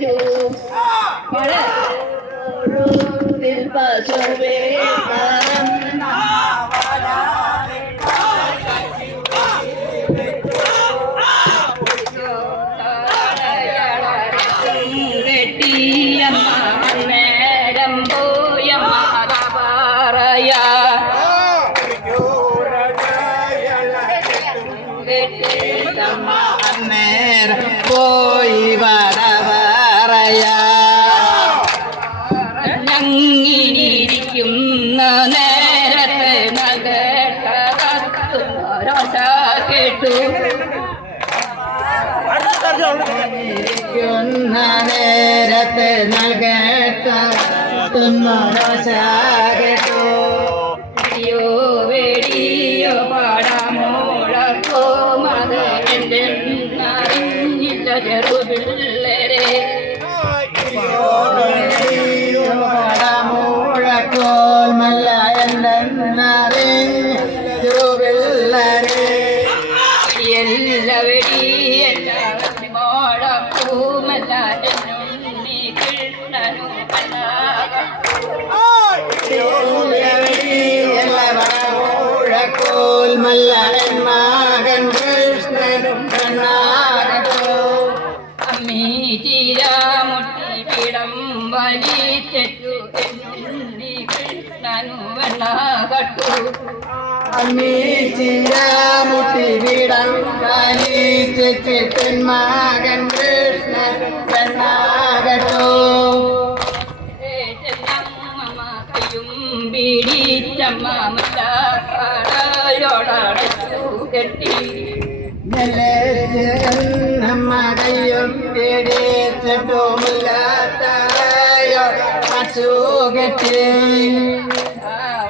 വെച്ചു പശുവേ പോയി വരവറയാ ഞങ്ങിനിരിക്കുന്ന നേരത്തെ നഗരോശ കേട്ടു ഇരിക്കുന്ന നേരത്തെ നഗരോശ കേട്ടു ിയോ വേടിയോ പാടാമോളോ മത എൻ്റെ അറിഞ്ഞില്ല ചെറുപിള്ളേരെ പാടാമോഴക്കോൽ മല്ല എന്നറിഞ്ഞ ചെറുപിള്ളേരെ എല്ലാ വെടി എല്ലാ മോളപ്പൂമല്ല എന്നുണ്ണി കൃഷ്ണനു മല്ലൻ മകൻ കൃഷ്ണനും കണ്ണാകട്ടോ അമ്മീ ചീരാമുട്ടി പിടം വലിച്ചു എന്നുണ്ണി കൃഷ്ണനു വെണ്ണാകട്ടു അമ്മീ ചീരാമുട്ടി പിടം വലിച്ചു മകൻ കൃഷ്ണൻ വെണ്ണാകട്ടോ പിടിച്ചമ്മ മുല്ലയോടടച്ചു കെട്ടി നമ്മടയും പിടിച്ചിട്ടു മുല്ലാത്തയോടച്ചു കെട്ടി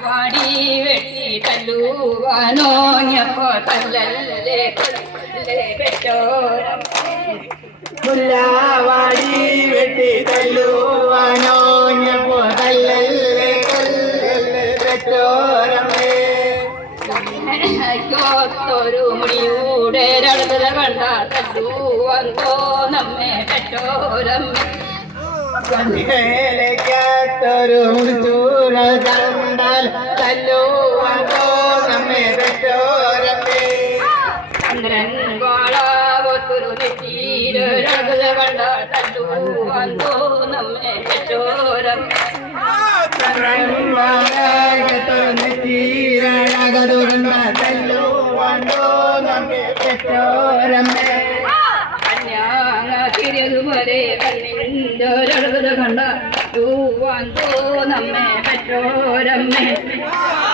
വാടി വെട്ടി തല്ലുവാനോഞ്ഞപ്പോ തല്ലല്ലേ പെറ്റോരം മുല്ലാവാടി വെട്ടി തല്ലുവാനോഞ്ഞപ്പോ തല്ലല്ലേ ൊരു മുടിയൂടെ രടുതല കണ്ട തല്ലുവന്തോ നമ്മെ പെറ്റോരമ്മേലേക്കൊരു മുടിച്ചൂട കണ്ടാൽ തല്ലുവന്തോ നമ്മെ പെറ്റോരമ്മേ ചന്ദ്രൻ വാളാവൊത്തൊരു നെറ്റീര രടുതല കണ്ട തല്ലുവന്തോ നമ്മെ പെറ്റോരമ്മേ നെറ്റീരകതു കണ്ട തല്ലുവന്തോ നമ്മെ പെറ്റോരമ്മേ കന്യാതിരതുവരെ കണ്ണിൻ്റൊരടുകത കണ്ട തൂവന്തോ നമ്മെ പെറ്റോരമ്മേ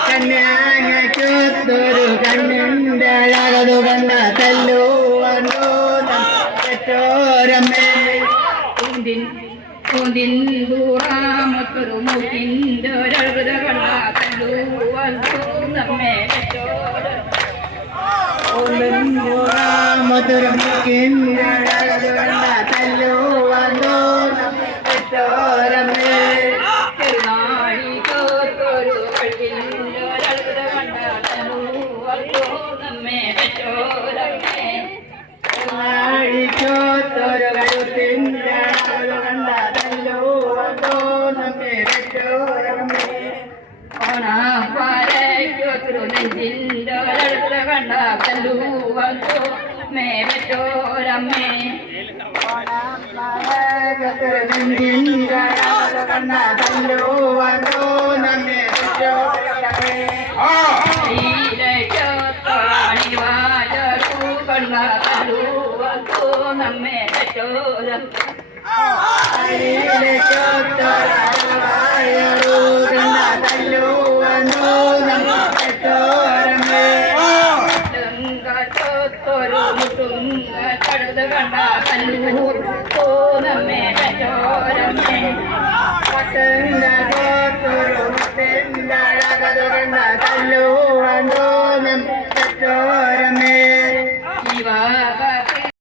കന്യാങ്ങൊത്തൊരു കണ്ണിൻ്റെ അഴകതു കണ്ട തല്ലുവന്തോ നമ്മെ പെറ്റോരമ്മേ ൂറാമത്തൊരു മൂക്കിൻ്റെ ഒരഴുത കണ്ട തല്ലുവന്തോ നമ്മെ പെറ്റോരമ്മൊരു മൂക്കിൻ്റെ അഴകത കണ്ട തല്ലുവന്തോ നമ്മെ പെറ്റോരമ്മേ ചെറുനാഴിക്കൊരു കഴുകിൻ്റെ ഒരഴുത കണ്ട തല്ലുവന്തോ നമ്മെ പെറ്റോരമ്മേ ചെറുനാഴിക്കൊരു കഴുത്തിൻ്റെ കണ്ട തല്ലുവന്തോ നമ്മെ പെറ്റോരമ്മേ ഓണാപ്പാരയ്ക്കൊരു നെഞ്ചിൻ്റെ ഒരടുത്ത കണ്ട തല്ലുവന്തോ നമ്മെ പെറ്റോരമ്മേ ഓണാപ്പാരയ്ക്കൊരു നെഞ്ചിൻ്റെ ഒരടുത്ത കണ്ട തല്ലുവന്തോ നമ്മെ പെറ്റോരമ്മേ ീരയ്ക്കൊണിവാലു കണ്ട തല്ലുവന്തോ നമ്മെ പെറ്റോരമ്മേ തല്ലുവന്തോ നമ്മെ പെറ്റോരമ്മേ കടുത കണ്ട തല്ലുവന്തോ നമ്മെ പെറ്റോരമ്മേ തല്ലുവന്തോ നമ്മെ പെറ്റോരമ്മേ